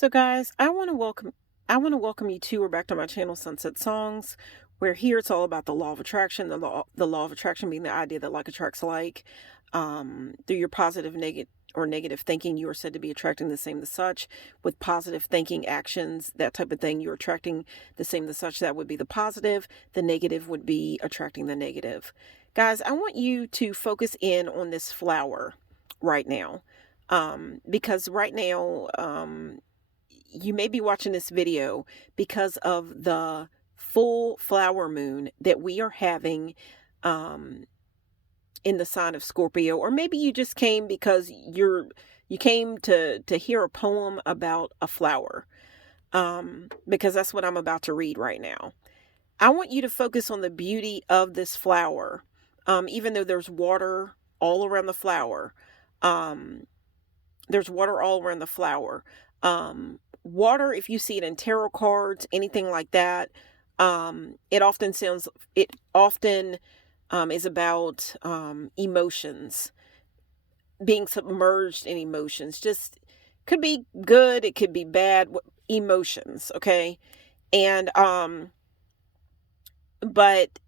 So guys, I want to welcome you to or back to my channel Sunset Songs, where here it's all about the law of attraction, the law of attraction being the idea that like attracts like. Through your positive negative thinking, you are said to be attracting the same the such. With positive thinking, actions, that type of thing, you're attracting the same the such. That would be the positive. The negative would be attracting the negative. Guys, I want you to focus in on this flower right now. Because right now, you may be watching this video because of the full flower moon that we are having um, in the sign of Scorpio, or maybe you just came because you came to hear a poem about a flower, because that's what I'm about to read right now. I want you to focus on the beauty of this flower, even though there's water all around the flower. Um, there's water all around the flower. Water, if you see it in tarot cards, anything like that, it often is about emotions, being submerged in emotions. Just could be good, it could be bad, emotions, okay? And but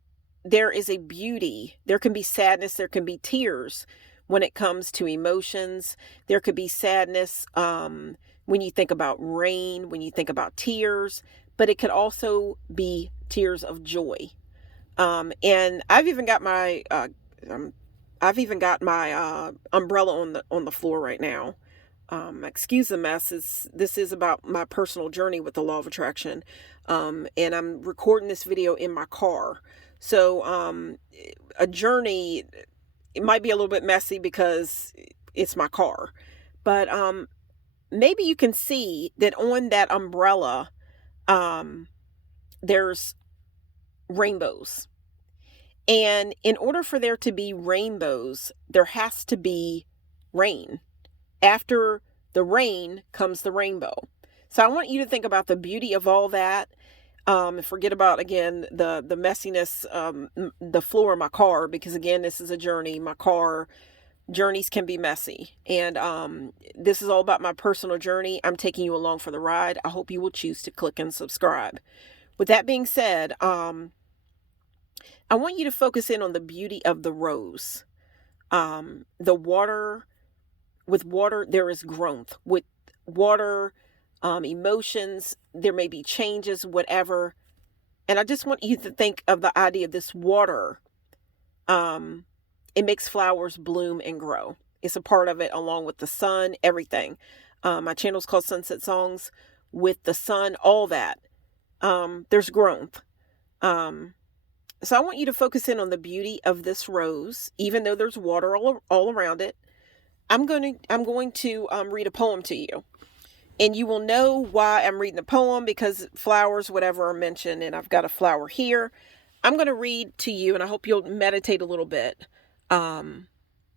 there is a beauty. There can be sadness, there can be tears when it comes to emotions. There could be sadness when you think about rain, when you think about tears, but it could also be tears of joy. And um, I've even got my umbrella on the floor right now. Excuse the mess. This is about my personal journey with the law of attraction. And I'm recording this video in my car. So a journey, it might be a little bit messy because it's my car. But maybe you can see that on that umbrella, um, there's rainbows. And in order for there to be rainbows, there has to be rain. After the rain comes the rainbow. So I want you to think about the beauty of all that. And forget about, again, the messiness, the floor of my car, because again, this is a journey. My car journeys can be messy. And this is all about my personal journey. I'm taking you along for the ride. I hope you will choose to click and subscribe. With that being said, I want you to focus in on the beauty of the rose. The water, with water, there is growth. With water, emotions, there may be changes, whatever. And I just want you to think of the idea of this water. It makes flowers bloom and grow. It's a part of it, along with the sun, everything. My channel is called Sunset Songs. With the sun, all that, there's growth. So I want you to focus in on the beauty of this rose, even though there's water all around it. I'm going to read a poem to you, and you will know why I'm reading the poem, because flowers, whatever, are mentioned, and I've got a flower here. I'm going to read to you, and I hope you'll meditate a little bit, and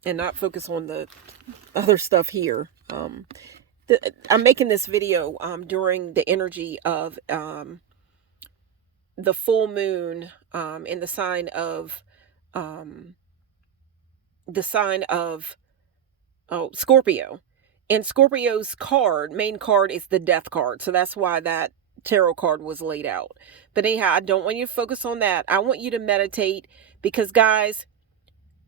not focus on the other stuff here. I'm making this video during the energy of the full moon in the sign of Scorpio. And Scorpio's main card is the death card. So that's why that tarot card was laid out. But anyhow, I don't want you to focus on that. I want you to meditate, because guys,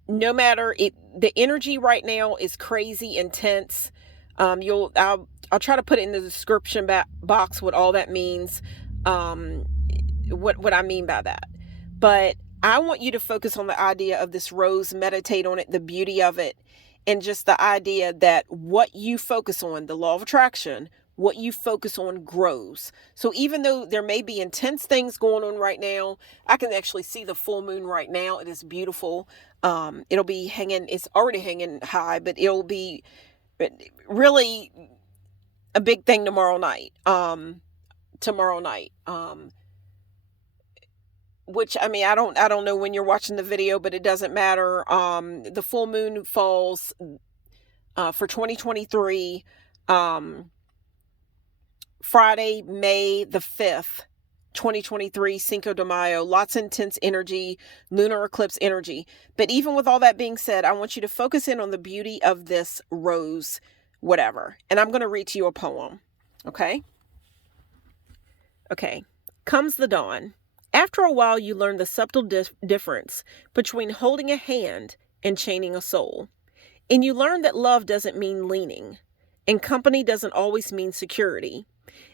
no matter it, the energy right now is crazy intense. I'll try to put it in the description box what all that means. What I mean by that. But I want you to focus on the idea of this rose, meditate on it, the beauty of it, and just the idea that what you focus on, the law of attraction, what you focus on grows. So even though there may be intense things going on right now, I can actually see the full moon right now. It is beautiful. It'll be hanging, it's already hanging high, but it'll be really a big thing tomorrow night. Which, I mean, I don't know when you're watching the video, but it doesn't matter. The full moon falls for 2023, Friday, May the 5th, 2023, Cinco de Mayo. Lots of intense energy, lunar eclipse energy. But even with all that being said, I want you to focus in on the beauty of this rose, whatever. And I'm going to read to you a poem. Okay? Okay. Comes the dawn. After a while, you learn the subtle difference between holding a hand and chaining a soul. And you learn that love doesn't mean leaning, and company doesn't always mean security.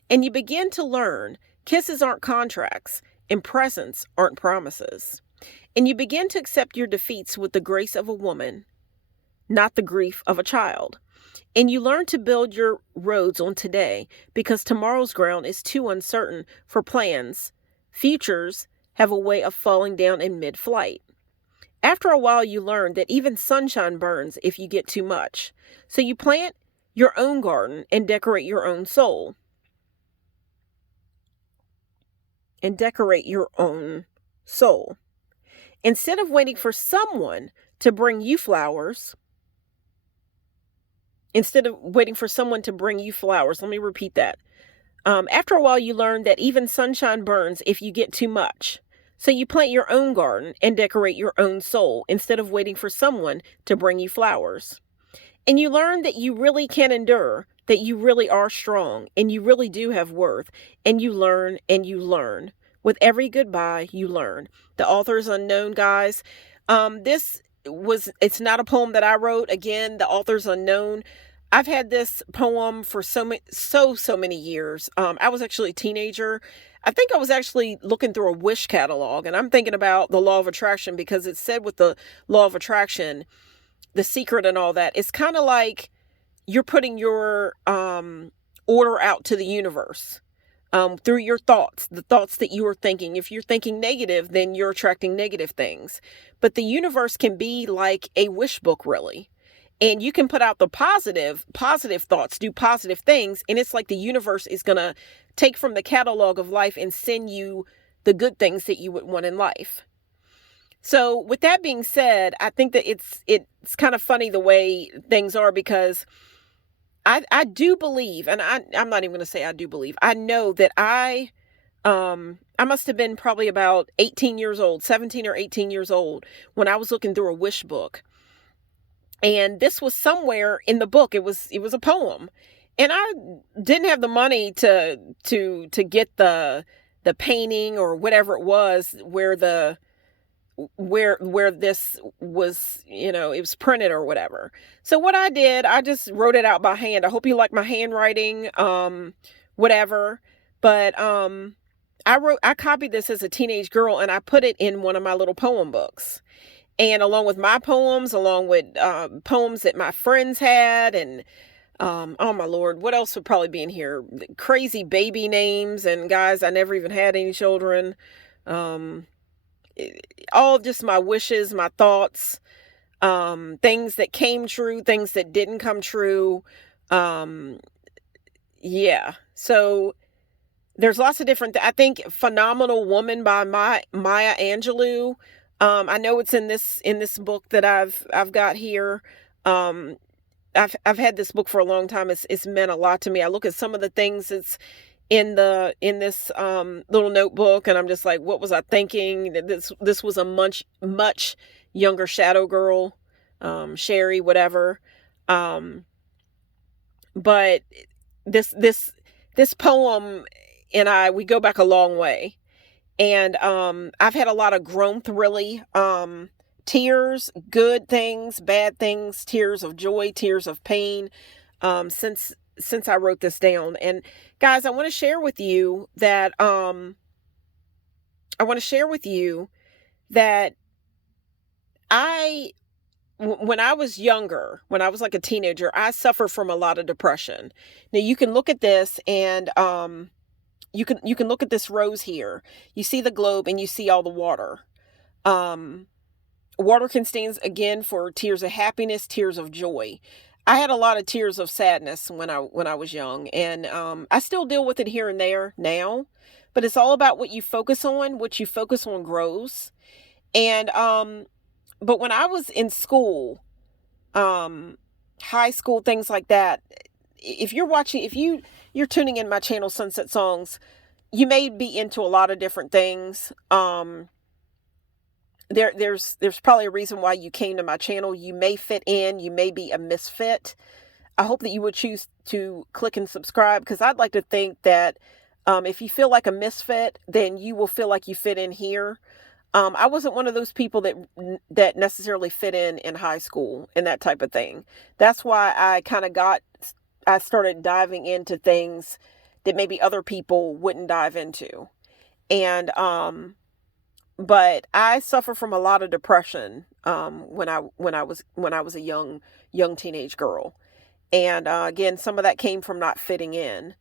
And you begin to learn kisses aren't contracts, and presents aren't promises. And you begin to accept your defeats with the grace of a woman, not the grief of a child. And you learn to build your roads on today because tomorrow's ground is too uncertain for plans. Futures have a way of falling down in mid flight. After a while, you learn that even sunshine burns if you get too much. So you plant your own garden and decorate your own soul. And decorate your own soul. Instead of waiting for someone to bring you flowers, let me repeat that. After a while, you learn that even sunshine burns if you get too much. So you plant your own garden and decorate your own soul instead of waiting for someone to bring you flowers. And you learn that you really can endure, that you really are strong, and you really do have worth. And you learn and you learn. With every goodbye, you learn. The author is unknown, guys. It's not a poem that I wrote. Again, the author's unknown. I've had this poem for so many years. I was actually a teenager. I think I was actually looking through a Wish catalog, and I'm thinking about the law of attraction because it said with the law of attraction, the secret and all that, it's kind of like you're putting your order out to the universe through your thoughts, the thoughts that you are thinking. If you're thinking negative, then you're attracting negative things. But the universe can be like a wish book, really. And you can put out the positive thoughts, do positive things. And it's like the universe is going to take from the catalog of life and send you the good things that you would want in life. So with that being said, I think that it's kind of funny the way things are because I do believe, and I'm not even going to say I do believe, I know that I must have been probably about 18 years old, 17 or 18 years old when I was looking through a wish book. And this was somewhere in the book. It was a poem. And I didn't have the money to get the painting or whatever it was where this was, it was printed or whatever. So what I did, I just wrote it out by hand. I hope you like my handwriting, whatever. But I copied this as a teenage girl and I put it in one of my little poem books. And along with my poems, along with poems that my friends had, and oh my Lord, what else would probably be in here? Crazy baby names, and guys, I never even had any children. All just my wishes, my thoughts, things that came true, things that didn't come true. Yeah. So there's lots of different. I think "Phenomenal Woman" by Maya Angelou. I know it's in this book that I've got here. I've had this book for a long time. It's meant a lot to me. I look at some of the things that's in this little notebook, and I'm just like, what was I thinking? This was a much younger shadow girl, Sherry, whatever. But this poem and we go back a long way. And I've had a lot of growth, really. Tears, good things, bad things, tears of joy, tears of pain, since I wrote this down. And guys, I want to share with you that when I was younger, when I was like a teenager, I suffered from a lot of depression. Now you can look at this and you can look at this rose here. You see the globe and you see all the water. Water can stand again for tears of happiness, tears of joy. I had a lot of tears of sadness when I was young, and I still deal with it here and there now. But it's all about what you focus on. What you focus on grows. And but when I was in school, high school, things like that, if you're tuning in my channel, Sunset Songs, you may be into a lot of different things. There's probably a reason why you came to my channel. You may fit in, you may be a misfit. I hope that you would choose to click and subscribe, because I'd like to think that if you feel like a misfit, then you will feel like you fit in here. I wasn't one of those people that necessarily fit in high school and that type of thing. That's why I started diving into things that maybe other people wouldn't dive into. And but I suffer from a lot of depression when I was a young teenage girl. And again, some of that came from not fitting in.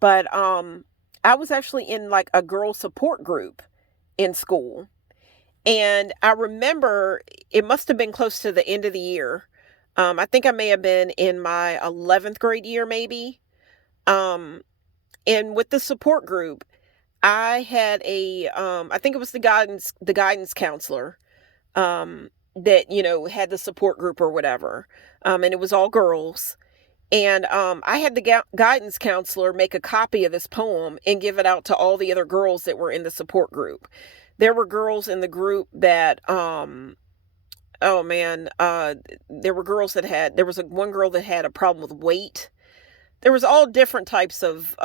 But I was actually in like a girl support group in school. And I remember it must have been close to the end of the year. I think I may have been in my 11th grade year, maybe. Um, and with the support group, I had I think it was the guidance counselor, that, had the support group or whatever. And it was all girls. And I had the guidance counselor make a copy of this poem and give it out to all the other girls that were in the support group. There were girls in the group that, oh man, there were girls there was one girl that had a problem with weight. There was all different types of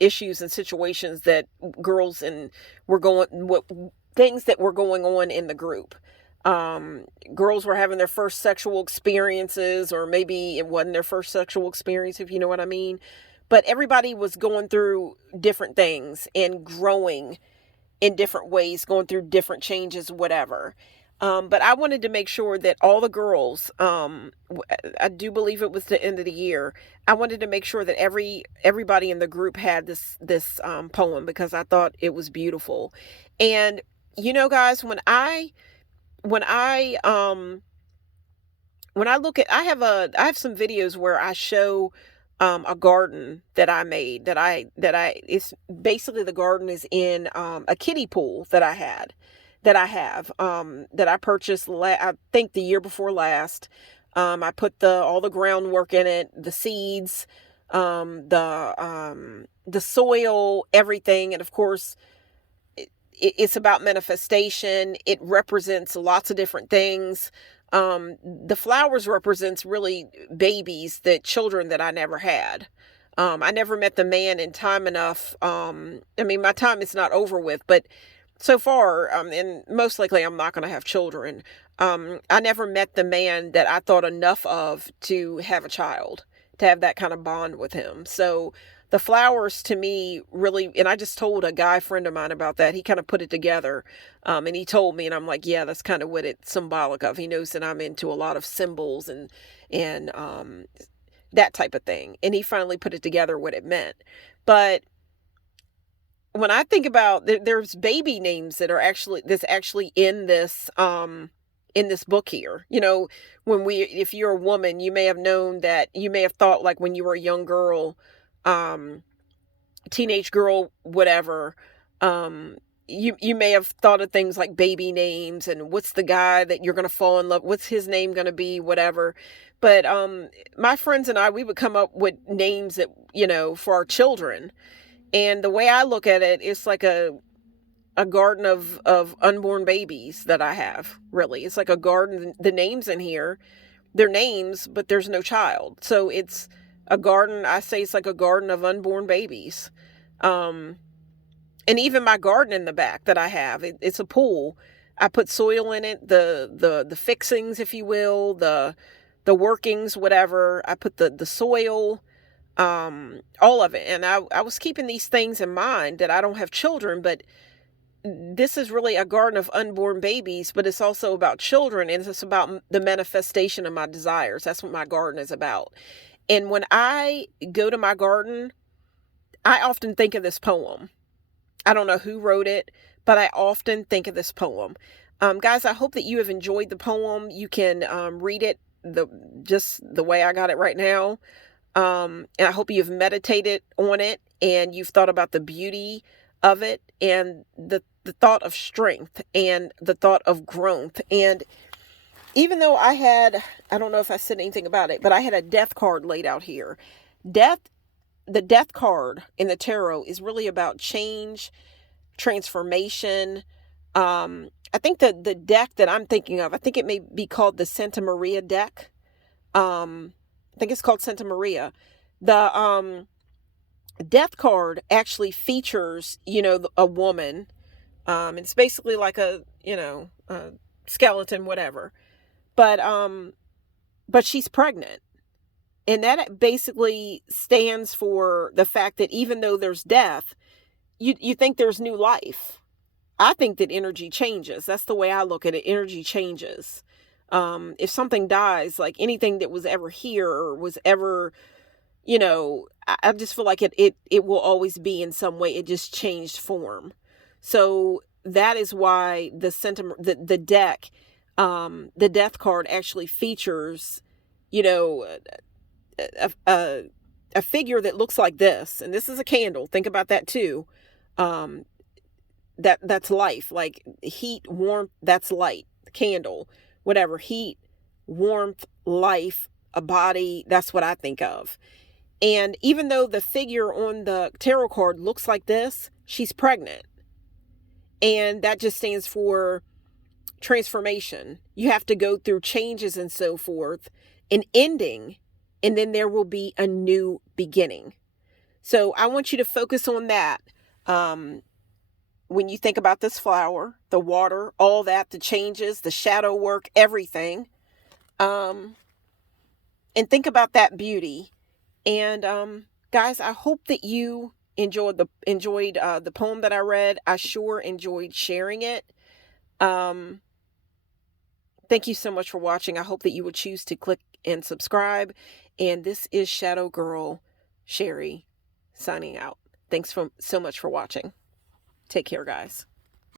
issues and situations that girls and were going, what things that were going on in the group. Girls were having their first sexual experiences, or maybe it wasn't their first sexual experience, if you know what I mean. But everybody was going through different things and growing in different ways, going through different changes, whatever. But I wanted to make sure that all the girls, I do believe it was the end of the year. I wanted to make sure that everybody in the group had this poem, because I thought it was beautiful. And guys, when I look at, I have some videos where I show a garden that I made, it's basically, the garden is in a kiddie pool that I have, that I purchased, I think the year before last. I put all the groundwork in it, the seeds, the soil, everything. And of course, it's about manifestation. It represents lots of different things. The flowers represents really babies, the children that I never had. I never met the man in time enough. I mean, my time is not over with, but so far, and most likely I'm not going to have children. I never met the man that I thought enough of to have a child, to have that kind of bond with him. So the flowers to me really, and I just told a guy friend of mine about that. He kind of put it together, and he told me, and I'm like, yeah, that's kind of what it's symbolic of. He knows that I'm into a lot of symbols and that type of thing. And he finally put it together what it meant. But when I think about, there's baby names that's actually in this book here. If you're a woman, you may have thought, like, when you were a young girl, teenage girl, whatever, you may have thought of things like baby names, and what's the guy that you're going to fall in love, what's his name going to be, whatever. But my friends and we would come up with names that, for our children. And the way I look at it, it's like a garden of unborn babies that I have, really. It's like a garden. The names in here, they're names, but there's no child. So it's a garden. I say it's like a garden of unborn babies. And even my garden in the back that I have, it's a pool. I put soil in it, the fixings, if you will, the workings, whatever. I put the soil, all of it. And I was keeping these things in mind, that I don't have children, but this is really a garden of unborn babies, but it's also about children, and it's about the manifestation of my desires. That's what my garden is about. And when I go to my garden, I often think of this poem. I don't know who wrote it, but I often think of this poem. Guys, I hope that you have enjoyed the poem. You can read it just the way I got it right now. And I hope you've meditated on it, and you've thought about the beauty of it, and the thought of strength, and the thought of growth. And even though I don't know if I said anything about it, but I had a death card laid out here. The death card in the tarot is really about change, transformation. I think the deck that I'm thinking of, I think it may be called the Santa Maria deck. I think it's called Santa Maria. The death card actually features, a woman. It's basically like a skeleton, whatever. But she's pregnant. And that basically stands for the fact that even though there's death, you think there's new life. I think that energy changes. That's the way I look at it. Energy changes. If something dies, like anything that was ever here or was ever, I just feel like it will always be in some way. It just changed form. So that is why the deck, the death card actually features, you know, a figure that looks like this, and this is a candle. Think about that too. Um, that's life, like heat, warmth. That's light. Candle, whatever. Heat, warmth, life, a body. That's what I think of. And even though the figure on the tarot card looks like this, she's pregnant, and that just stands for transformation. You have to go through changes and so forth, an ending, and then there will be a new beginning. So I want you to focus on that. When you think about this flower, the water, all that, the changes, the shadow work, everything, and think about that beauty. And guys, I hope that you enjoyed the poem that I read. I sure enjoyed sharing it. Thank you so much for watching. I hope that you will choose to click and subscribe. And this is Shadow Girl Sherry signing out. Thanks so much for watching. Take care, guys.